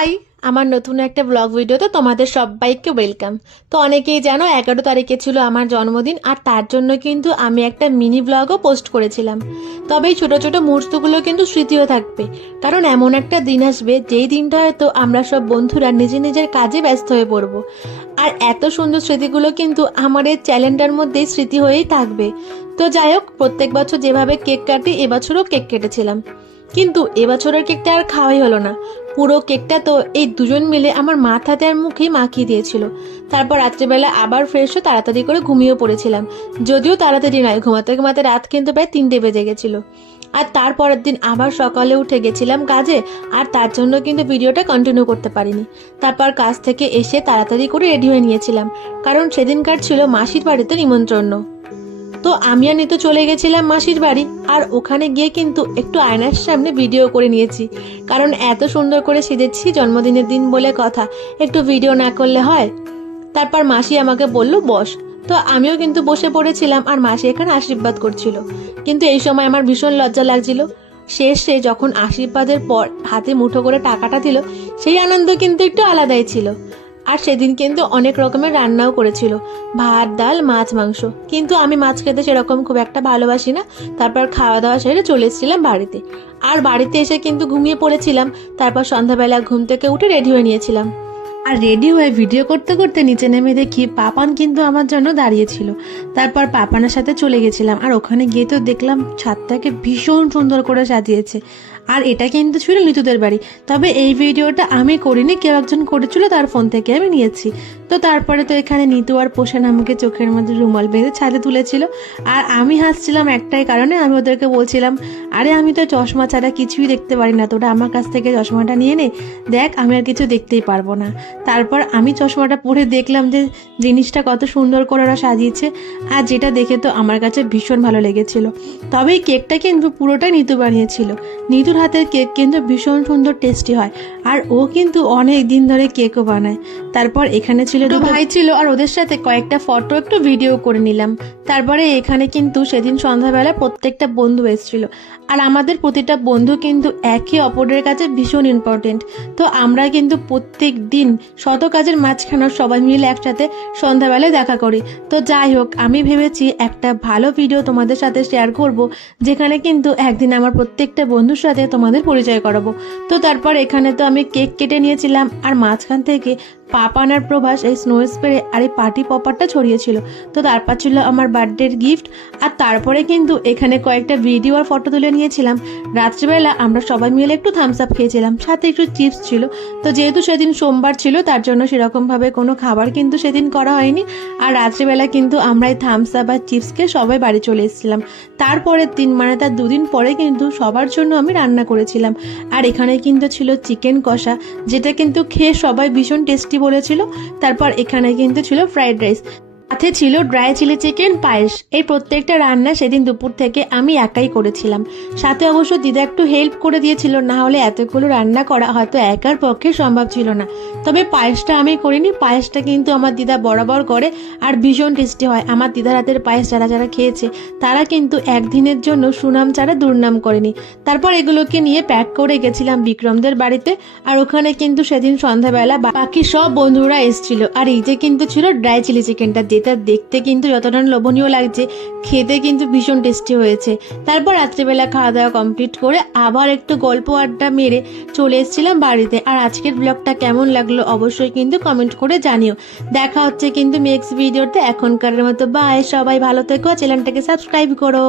High, আমার নতুন একটা ব্লগ ভিডিওতে তোমাদের সবাইকে ওয়েলকাম তো অনেকেই জানো, এগারো তারিখে ছিল আমার জন্মদিন, আর তার জন্য কিন্তু আমি একটা মিনি ব্লগও পোস্ট করেছিলাম। তবে এই ছোটো ছোটো মুহূর্তগুলো কিন্তু স্মৃতিও থাকবে। কারণ এমন একটা দিন আসবে, যেই দিনটা হয়তো আমরা সব বন্ধুরা নিজের নিজের কাজে ব্যস্ত হয়ে পড়ব। আর এত সুন্দর স্মৃতিগুলো কিন্তু আমার এই চ্যালেঞ্জটার মধ্যেই স্মৃতি হয়েই থাকবে। তো যাই হোক, প্রত্যেক বছর যেভাবে কেক কাটি, এবছরও কেক কেটেছিলাম। কিন্তু এবছরের কেকটা আর খাওয়াই হলো না। পুরো কেকটা তো এই দুজন মিলে আমার মাথাতে আর মুখে মাখিয়ে দিয়েছিল। তারপর রাত্রেবেলা আবার ফ্রেশ হয়ে তাড়াতাড়ি করে ঘুমিয়ে পড়েছিলাম। যদিও তাড়াতাড়ি নয়, ঘুমাতে ঘুমাতে রাত কিন্তু প্রায় তিনটে বেজে গেছিল। আর তারপরের দিন আবার সকালে উঠে গেছিলাম কাজে, আর তার জন্য কিন্তু ভিডিওটা কন্টিনিউ করতে পারিনি। তারপর কাজ থেকে এসে তাড়াতাড়ি করে রেডি হয়ে নিয়েছিলাম। কারণ সেদিনকার ছিল মাসির বাড়িতে নিমন্ত্রণ। তো আমি আর নিতু চলে গেছিলাম মাসির বাড়ি, আর ওখানে গিয়ে কিন্তু একটু আয়নার সামনে ভিডিও করে নিয়েছি। কারণ এত সুন্দর করে সেজেছি জন্মদিনের দিন বলে কথা, একটু ভিডিও না করলে হয়। তারপর মাসি আমাকে বলল, বস। তো আমিও কিন্তু বসে পড়েছিলাম, আর মাসি এখানে আশীর্বাদ করছিল। কিন্তু এই সময় আমার ভীষণ লজ্জা লাগছিল। শেষে যখন আশীর্বাদের পর হাতে মুঠো করে টাকাটা দিল, সেই আনন্দ কিন্তু একটু আলাদাই ছিল। আর সেদিন কিন্তু অনেক রকমের রান্নাও করেছিল। ভাত, ডাল, মাছ, মাংস। কিন্তু আমি মাছ খেতে সেরকম খুব একটা ভালোবাসি না। তারপর খাওয়া দাওয়া সেরে চলে এসেছিলাম বাড়িতে। আর বাড়িতে এসে কিন্তু ঘুমিয়ে পড়েছিলাম। তারপর সন্ধ্যাবেলা ঘুম থেকে উঠে রেডি হয়ে নিয়েছিলাম। আর রেডি হয়ে ভিডিও করতে করতে নিচে নেমে দেখি পাপান কিন্তু আমার জন্য দাঁড়িয়েছিল তারপর পাপানের সাথে চলে গেছিলাম। আর ওখানে গিয়ে তো দেখলাম ছাদটাকে ভীষণ সুন্দর করে সাজিয়েছে। আর এটা কিন্তু ছিল নিতুদের বাড়ি। তবে এই ভিডিওটা আমি করিনি, কেউ একজন করেছিল, তার ফোন থেকে আমি নিয়েছি। তো তারপরে তো এখানে নিতু আর পোষান আমাকে চোখের মধ্যে রুমাল বেঁধে ছাদে তুলেছিল। আর আমি হাসছিলাম একটাই কারণে, আমি ওদেরকে বলছিলাম, আরে, আমি তো চশমা ছাড়া কিছুই দেখতে পারি না, তোরা আমার কাছ থেকে চশমাটা নিয়ে নে, দেখ, আমি আর কিছু দেখতেই পারব না। তারপর আমি চশমাটা পরে দেখলাম যে জিনিসটা কত সুন্দর করে ওরা সাজিয়েছে, আর যেটা দেখে তো আমার কাছে ভীষণ ভালো লেগেছিল। তবে এই কেকটা কিন্তু পুরোটাই নিতু বানিয়েছিল। নিতুর হাতের কেক কিন্তু ভীষণ সুন্দর টেস্টি হয়। আর ও কিন্তু অনেক দিন ধরে কেকও বানায়। তারপর এখানে ছিল দুটো ভাই ছিল আর ওদের সাথে কয়েকটা ফটো একটু ভিডিও করে নিলাম। তারপরে এখানে কিন্তু সেদিন সন্ধ্যাবেলা প্রত্যেকটা বন্ধু এসেছিল। আর আমাদের প্রতিটা বন্ধু কিন্তু একে অপরের কাছে ভীষণ ইম্পর্টেন্ট তো আমরা কিন্তু প্রত্যেক দিন শত কাজের মাঝখানে সবাই মিলে একসাথে সন্ধ্যাবেলায় দেখা করি। তো যাই হোক আমি ভেবেছি একটা ভালো ভিডিও তোমাদের সাথে শেয়ার করব যেখানে কিন্তু একদিন আমার প্রত্যেকটা বন্ধুর সাথে তোমাদের পরিচয় করাবো। তো তারপর এখানে তো আমি কেক কেটে নিয়েছিলাম আর মাঝখান থেকে পাপান আর প্রভাস এই স্নো স্প্রে আর এই পার্টি পপারটা ছড়িয়েছিল। তো তারপর ছিল আমার বার্থডের গিফট আর তারপরে কিন্তু এখানে কয়েকটা ভিডিও আর ফটো তুলে নিয়েছিলাম। রাত্রিবেলা আমরা সবাই মিলে একটু থামস আপ খেয়েছিলাম, সাথে একটু চিপস ছিল। তো যেহেতু সেদিন সোমবার ছিল, তার জন্য সেরকমভাবে কোনো খাবার কিন্তু সেদিন করা হয়নি। আর রাত্রিবেলা কিন্তু আমরা এই থামস আপ আর চিপসকে সবাই বাড়ি চলে এসেছিলাম। তারপরের দিন মানে তার দুদিন পরে কিন্তু সবার জন্য আমি রান্না করেছিলাম। আর এখানে কিন্তু ছিল চিকেন কষা, যেটা কিন্তু খেয়ে সবাই ভীষণ টেস্টি বলেছিল। তারপর এখানে কিন্তু ছিল ফ্রাইড রাইস সাথে ছিল ড্রাই চিলি চিকেন, পায়েস। এই প্রত্যেকটা রান্না সেদিন দুপুর থেকে আমি একাই করেছিলাম। সাথে অবশ্য দিদা একটু হেল্প করে দিয়েছিল, না হলে এতগুলো রান্না করা হয়তো একার পক্ষে সম্ভব ছিল না। তবে পায়েসটা আমি করিনি, পায়েসটা কিন্তু আমার দিদা বরাবর করে আর ভীষণ টেস্টি হয়। আমার দিদার হাতের পায়েস যারা যারা খেয়েছে, তারা কিন্তু একদিনের জন্য সুনাম ছাড়া দুর্নাম করেনি। তারপর এগুলোকে নিয়ে প্যাক করে গেছিলাম বিক্রমদের বাড়িতে আর ওখানে কিন্তু সেদিন সন্ধ্যাবেলা বাকি সব বন্ধুরা এসেছিল। আর এই যে কিন্তু ছিল ড্রাই চিলি চিকেনটা যেটা দেখতে কিন্তু যতটা লোভনীয় লাগছে, খেতে কিন্তু ভীষণ টেস্টি হয়েছে। তারপর রাত্রিবেলা খাওয়া দাওয়া কমপ্লিট করে আবার একটু গল্প আড্ডা মেরে চলে এসেছিলাম বাড়িতে। আর আজকের ব্লগটা কেমন লাগল অবশ্যই কিন্তু কমেন্ট করে জানিও। দেখা হচ্ছে কিন্তু নেক্সট ভিডিওতে এখনকার মতো বাই সবাই ভালো থেকো। চ্যানেলটাকে সাবস্ক্রাইব করো।